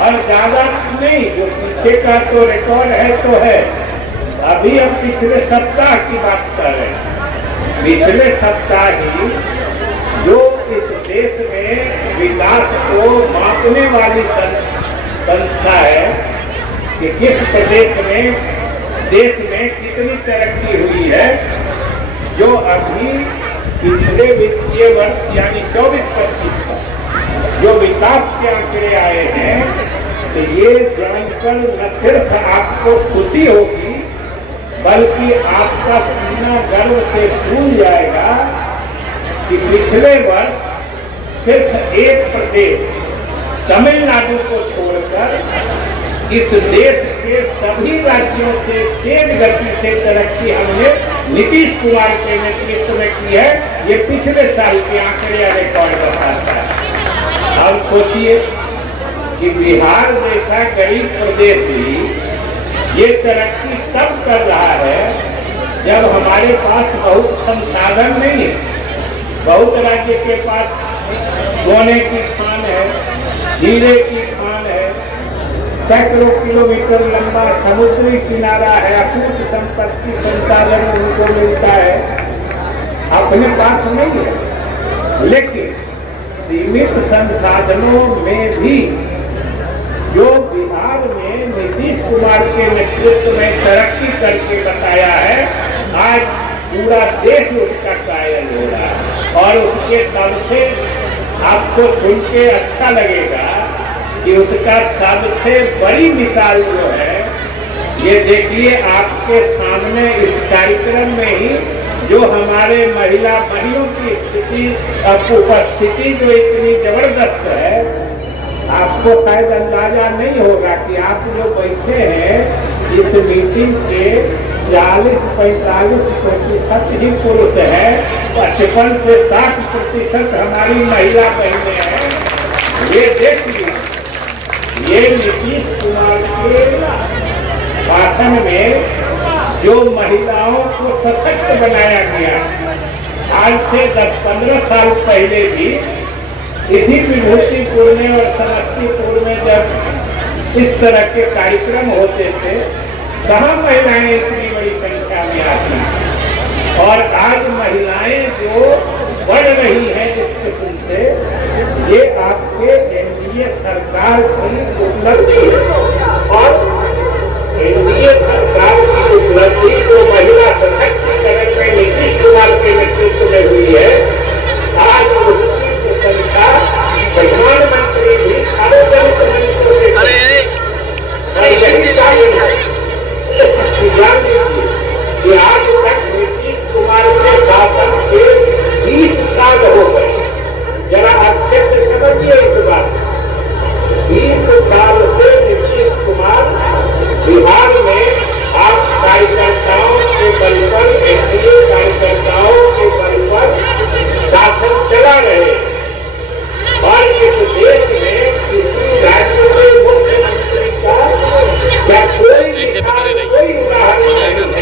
और ज्यादा नहीं, जो पीछे का तो रिकॉर्ड है तो है। अभी हम पिछले सप्ताह की बात कर रहे हैं। पिछले सप्ताह ही जो इस देश में विकास को मापने वाली संस्था है कि किस प्रदेश में देश में कितनी तरक्की हुई है, जो अभी पिछले वित्तीय वर्ष यानी 24-25 का जो विकास के आंकड़े आए हैं, तो ये जानकर न सिर्फ आपको खुशी होगी बल्कि आपका सीना गर्व से फूल जाएगा कि पिछले वर्ष सिर्फ एक प्रदेश तमिलनाडु को छोड़कर इस देश के सभी राज्यों से तेज गति से तरक्की हमने नीतीश कुमार के नेतृत्व में की है। ये पिछले साल के आंकड़े या रिकॉर्ड बताता है। अब सोचिए कि बिहार जैसा गरीब प्रदेश भी ये तरक्की तब कर रहा है जब हमारे पास बहुत संसाधन नहीं है। बहुत राज्य के पास सोने की खान है, हीरे की खान है, सैकड़ों किलोमीटर लंबा समुद्री किनारा है, अकूत संपत्ति संसाधन उनको मिलता है, अपने पास नहीं है। लेकिन सीमित संसाधनों में भी जो बिहार में नीतीश कुमार के नेतृत्व में तरक्की करके बताया है, आज पूरा देश उसका कायल हो रहा है। और उसके सबसे आपको सुन के अच्छा लगेगा कि उसका सबसे बड़ी मिसाल जो है, ये देखिए आपके सामने इस कार्यक्रम में ही जो हमारे महिला बहनों की स्थिति उपस्थिति जो इतनी जबरदस्त है, आपको शायद अंदाजा नहीं होगा कि आप जो बैठे हैं इस मीटिंग के 40-45% ही पुरुष है, 55 से 60% हमारी महिला बहनें हैं। ये देखिए, ये नीतीश कुमार के भाषण में जो महिलाओं को सशक्त बनाया गया, आज से 10-15 साल पहले भी इसी विभूतिपुर में और समस्तीपुर में जब इस तरह के कार्यक्रम होते थे, कहाँ महिलाएं इतनी बड़ी संख्या में आती। और आज महिलाएं जो बढ़ रही हैं जिस किस्म से, ये आपके एनडीए सरकार की उपलब्धि है। और एनडीए सरकार की उपलब्धि जो महिला सशक्तिकरण में नीतीश कुमार के नेतृत्व में हुई है, आज उसकी संख्या प्रधानमंत्री भी सार्वजनिक मंचों से जान लीजिए कि आज तक नीतीश कुमार के शासन के 20 साल हो गए। जरा अच्छे से समझिए इस बात। 20 साल से नीतीश कुमार बिहार में आप कार्यकर्ताओं के बल पर, एनडीए कार्यकर्ताओं के बल पर शासन चला रहे। और इस देश में किसी राज्य के मुख्यमंत्री का क्या कोई उदाहरण नहीं है।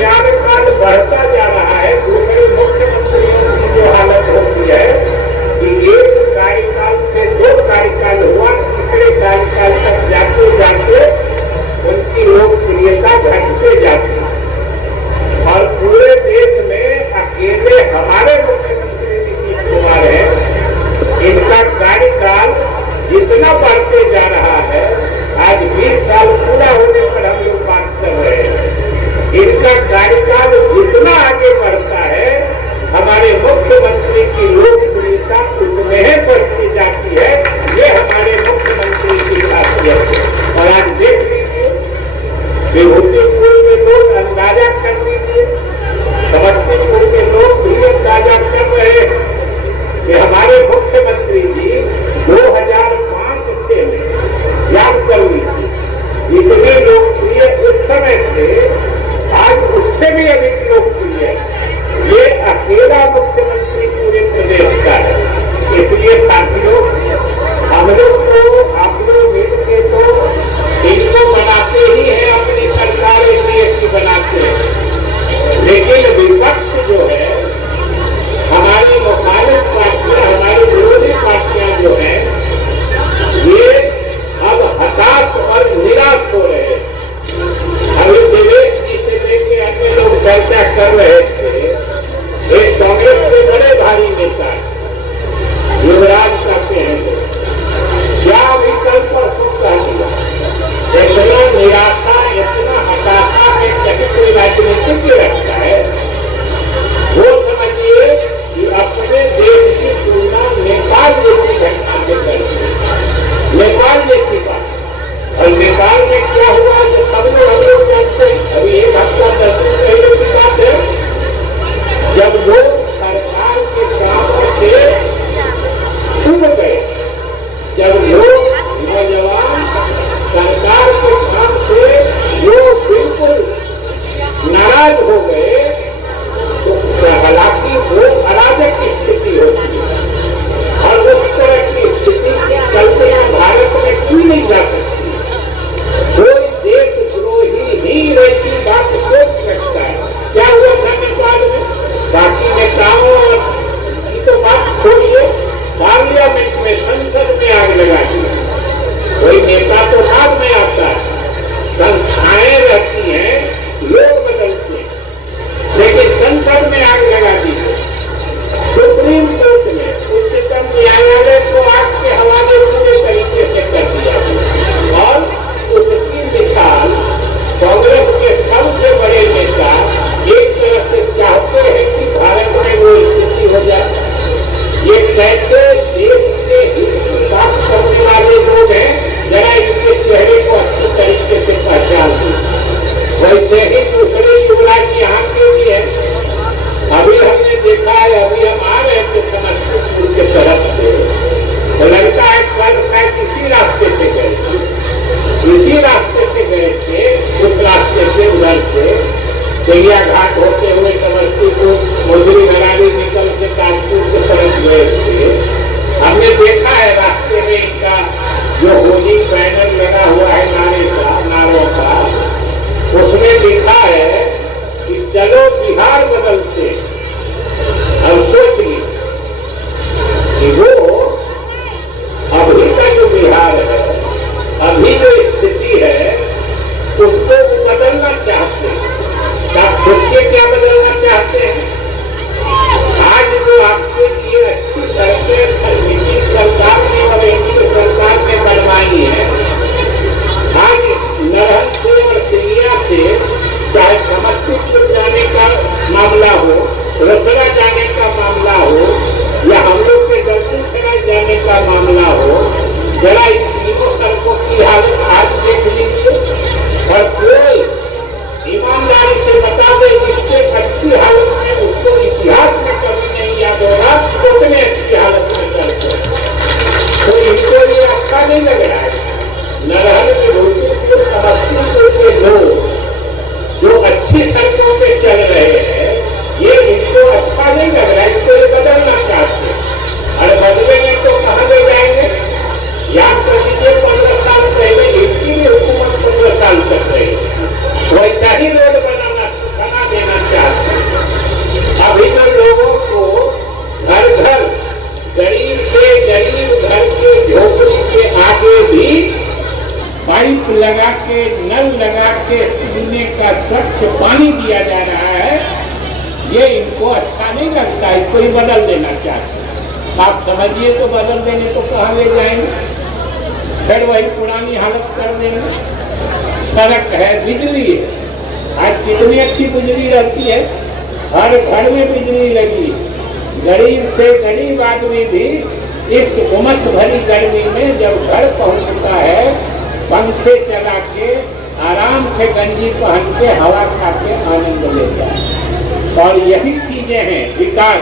कार्यकाल बढ़ता जा रहा है, दूसरे मुख्यमंत्रियों की जो हालत होती है कि एक कार्यकाल से 2 कार्यकाल हुआ, तीसरे कार्यकाल तक जाते जाते उनकी लोकप्रियता घटते जाती है। और पूरे देश में अकेले हमारे मुख्यमंत्री नीतीश कुमार है, इनका कार्यकाल जितना बढ़ते जा रहा है, आज 20 साल पूरा होने पर हम लोग बात कर रहे हैं, इनका कार्यकाल जितना आगे बढ़ता है, हमारे मुख्यमंत्री की लोकप्रियता उतने ही बढ़ती जाती है। ये हमारे मुख्यमंत्री की खासियत है। और आज देख लीजिए, विभूतिपुर के लोग अंदाजा कर लीजिए, समस्तीपुर के लोग भी अंदाजा कर रहे हैं कि हमारे मुख्यमंत्री जी 2005 में याद कर लीजिए इतने लोकप्रिय उस समय से, आज उससे भी अधिक लोकप्रिय है। ये अकेला मुख्यमंत्री पूरे प्रदेश का है। इसलिए जरा इन तीनों सड़कों की हालत आज देख लीजिए और कोई ईमानदारी से बता दे जिससे अच्छी हालत में उसको इतिहास में कभी नहीं याद होगा उतने अच्छी हालत में चलते तो इनको ये अच्छा नहीं लग रहा है। नरहर में भोजपुर समस्तीपुर के लोग जो अच्छी सड़कों पे चल रहे हैं ये इनको अच्छा नहीं लग रहा है, इसको ये बदलना चाहते हैं और बदलेंगे तो कहाँ ले जाएंगे। याद कर लीजिए 15 साल पहले इनकी हुकूमत 15 साल तक रही वैसा ही रोड बना देना चाहते हैं। अभी तो लोगों को घर घर गरीब से गरीब घर के झोपड़ी के आगे भी पाइप लगा के नल लगा के पीने का स्वच्छ पानी दिया जा रहा है। ये इनको अच्छा नहीं लगता, इसको ही बदल देना चाहते हैं। आप समझिए तो बदल देंगे तो कहाँ ले जाएंगे, फिर वही पुरानी हालत कर देंगे। सड़क है, बिजली है, आज कितनी अच्छी बिजली रहती है, हर घर में बिजली लगी। गरीब से गरीब आदमी भी इस उमस भरी गर्मी में जब घर पहुंचता है पंखे चला के आराम से गंजी पहन के हवा खा के आनंद लेता है। और यही चीजें हैं विकास,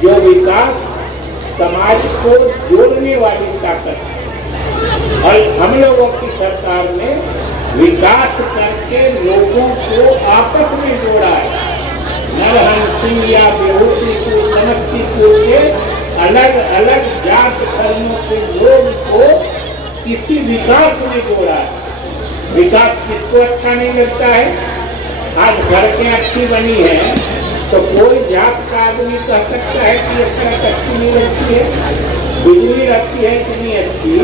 जो विकास समाज को जोड़ने वाली ताकत है। और हम लोगों की सरकार ने विकास करके लोगों को आपस में जोड़ा है। नरहंसिंह या बेहोशीपुर समस्तीपुर के अलग अलग जात धर्मों के लोग को किसी विकास में जोड़ा है। विकास किसको अच्छा नहीं लगता है। आज सड़कें अच्छी बनी है तो कोई जात का आदमी कह सकता है कि सड़क अच्छी नहीं लगती है, बिजली रखती है इतनी अच्छी,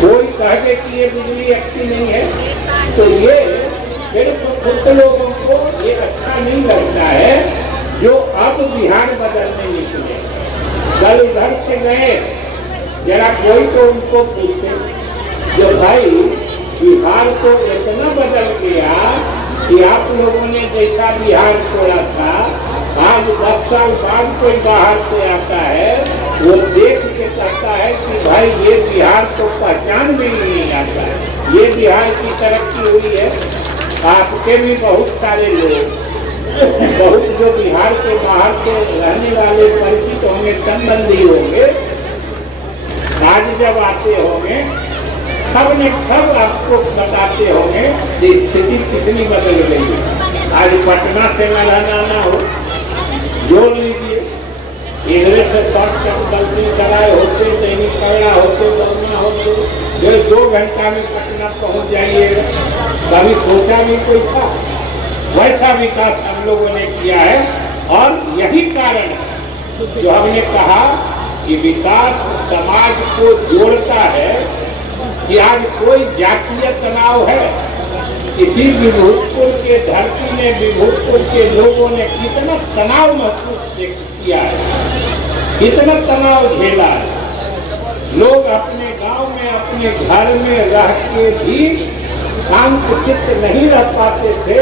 कोई कह दे कि ये बिजली अच्छी नहीं है तो ये सिर्फ कुछ लोगों को ये अच्छा नहीं लगता है जो अब बिहार बदलने निकले। कल घर से गए, जरा कोई तो उनको पूछे जो भाई बिहार को इतना बदल गया कि आप लोगों ने जैसा बिहार छोड़ा था आज 10 साल बाद कोई बाहर से आता है वो देख के कहता है कि भाई ये बिहार तो पहचान में नहीं आता है, ये बिहार की तरक्की हुई है। आपके भी बहुत सारे लोग बहुत जो बिहार के बाहर के रहने वाले परिचित होंगे, संबंधी होंगे, आज जब आते होंगे सब ने सब आपको बताते होंगे कि स्थिति कितनी बदल गई है। आज पटना से ना हो जोड़ लीजिए, इधर से शॉर्टकट गलती कराए होते, दैनिक कड़ा होते, दौड़ना होते, जो 2 घंटा में पटना पहुंच जाइएगा। कभी सोचा भी कोई था। वैसा विकास हम लोगों ने किया है और यही कारण है जो हमने कहा कि विकास समाज को जोड़ता है। कि आज कोई जातीय तनाव है, इसी विभूतपुर के धरती में विभूतपुर के लोगों ने कितना तनाव महसूस किया है, कितना तनाव झेला है। लोग अपने गांव में अपने घर में रह के भी शांत चित्त नहीं रह पाते थे,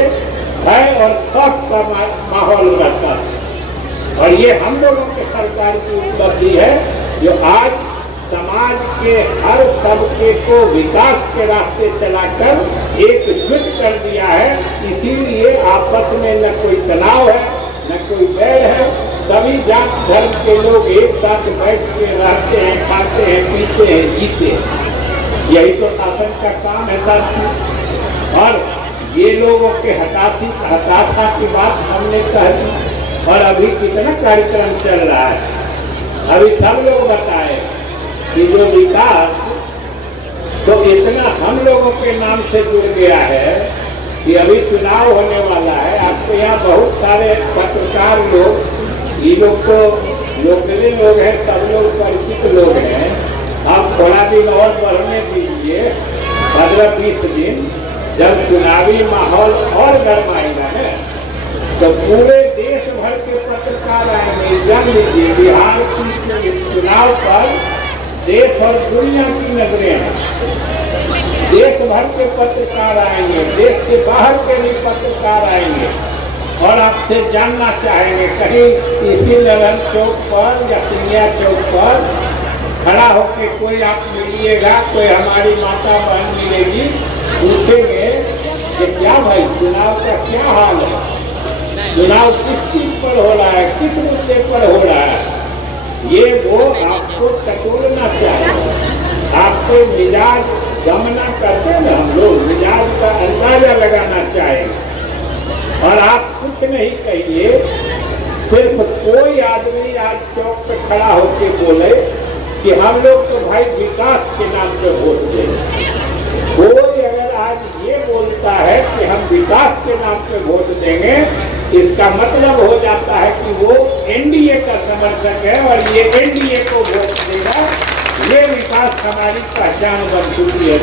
भय और खौफ का माहौल रहता था। और ये हम लोगों के सरकार की उपलब्धि है जो आज समाज के हर तबके को विकास के रास्ते चलाकर एकजुट कर दिया है। इसीलिए आपस में न कोई तनाव है न कोई बैर है, सभी जात धर्म के लोग एक साथ बैठ के रहते हैं, खाते हैं, पीते हैं, जीते हैं। यही तो शासन का काम है साथी। और ये लोगों के हताशा की बात हमने कह दी और अभी कितना कार्यक्रम चल रहा है। अभी सब लोग बताए कि जो विकास तो इतना हम लोगों के नाम से जुड़ गया है कि अभी चुनाव होने वाला है। आपको यहाँ बहुत सारे पत्रकार लोग, ये लोग तो लोकली लोग हैं, सब लोग परिचित लोग हैं। आप थोड़ा दिन और बढ़ने दीजिए, 15-20 दिन, जब चुनावी माहौल और गरमाएगा है तो पूरे देश भर के पत्रकार आएंगे। जान लीजिए बिहार की चुनाव पर देश और दुनिया की नजरें हैं। देश भर के पत्रकार आएंगे, देश के बाहर के भी पत्रकार आएंगे और आपसे जानना चाहेंगे कहीं इसी नगर चौक पर या सिंधिया चौक पर खड़ा होके कोई आप मिलिएगा, कोई हमारी माता बहन मिलेगी, पूछेंगे कि क्या भाई चुनाव का क्या हाल है, चुनाव किस चीज पर हो रहा है, किस मुद्दे पर हो रहा है, ये वो आपको टटोलना चाहिए। आपको मिजाज गमना करते हैं, हम लोग मिजाज का अंदाजा लगाना चाहिए। और आप कुछ नहीं कहिए, सिर्फ कोई आदमी आज चौक पे खड़ा होके बोले कि हम लोग तो भाई विकास के नाम पे वोट देंगे। कोई अगर आज ये बोलता है कि हम विकास के नाम पे वोट देंगे, इसका मतलब हो जाता है कि वो एनडीए का समर्थक है और ये एनडीए को वोट देगा। ये विकास हमारी पहचान बन चुकी है।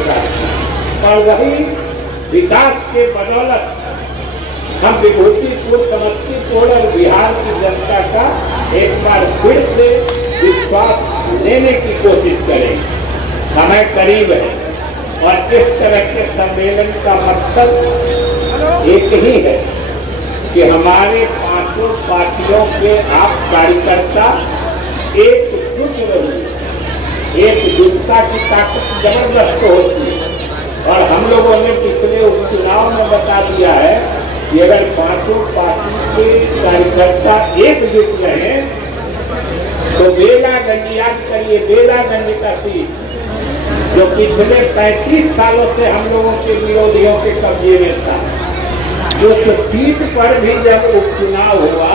और वही विकास के बदौलत हम विभूतिपुर, समस्तीपुर और बिहार की जनता का एक बार फिर से विश्वास लेने की कोशिश करेंगे। समय करीब है और इस तरह के सम्मेलन का मकसद एक ही है कि हमारे पांचों पार्टियों के आप कार्यकर्ता एकजुट रहिए। एकजुटता की ताकत जबरदस्त होती है और हम लोगों ने पिछले उपचुनाव में बता दिया है कि अगर पांचों पार्टी के कार्यकर्ता एकजुट रहे तो बेलागंज, याद करिए बेलागंज का सीट जो पिछले 35 सालों से हम लोगों के विरोधियों के कब्जे में था, जो सीट पर भी जब उपचुनाव हुआ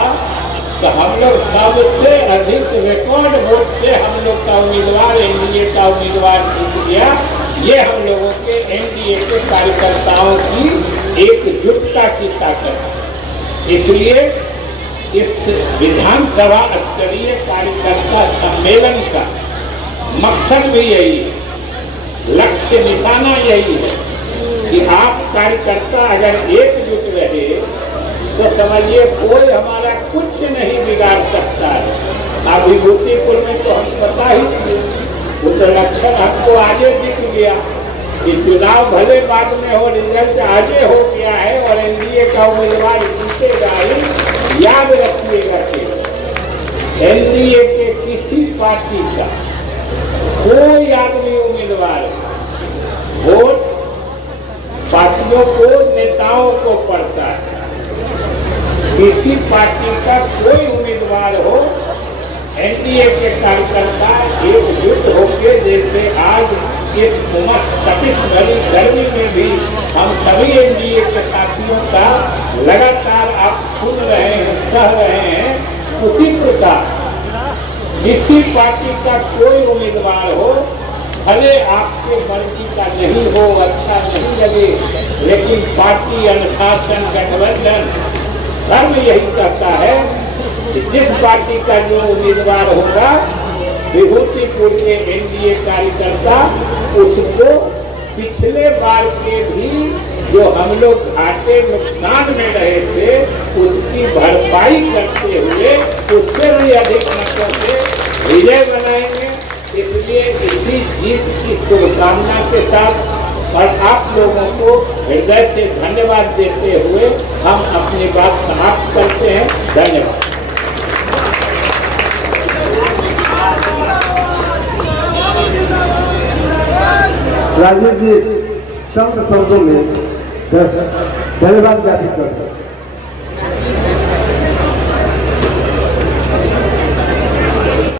तो हम लोग सबसे अधिक रिकॉर्ड वोट से हम लोग का उम्मीदवार एनडीए का उम्मीदवार जीत गया। ये हम लोगों के एनडीए के कार्यकर्ताओं की एकजुटता की ताकत। इसलिए इस विधानसभा स्तरीय कार्यकर्ता सम्मेलन का मकसद भी यही है, लक्ष्य निशाना यही है कि आप कार्यकर्ता अगर एकजुट रहे तो समझिए कोई हमारा कुछ नहीं बिगाड़ सकता है। अब विभूतिपुर में तो हम पता ही वो तो लक्षण हमको आगे दिख गया कि चुनाव भले बाद में हो, रिजल्ट आगे हो गया है और एनडीए का उम्मीदवार जीतेगा ही। याद रखिएगा कि एनडीए के किसी पार्टी का कोई आदमी उम्मीदवार वोट पार्टियों को, नेताओं को पड़ता है। किसी पार्टी का कोई उम्मीदवार हो, एनडीए के कार्यकर्ता एकजुट होकर, जैसे आज इस उमस तपिश भरी गर्मी में भी हम सभी एनडीए के साथियों का लगातार आप सुन रहे हैं, सह रहे हैं, उसी प्रकार किसी पार्टी का कोई उम्मीदवार हो, भले आपके मर्जी का नहीं हो, अच्छा नहीं लगे, लेकिन पार्टी अनुशासन गठबंधन धर्म यही कहता है कि जिस पार्टी का जो उम्मीदवार होगा, विभूतिपुर के एनडीए कार्यकर्ता उसको पिछले बार के भी जो हम लोग घाटे नुकसान में रहे थे उसकी भरपाई करते हुए उससे भी अधिक मतों से विजय बनाएंगे। इसलिए इसी जीत की शुभकामना के साथ और आप लोगों को हृदय से धन्यवाद देते हुए हम अपनी बात समाप्त करते हैं। धन्यवाद। राजीव जी शब्द शब्दों में धन्यवाद ज्ञापित करते हैं।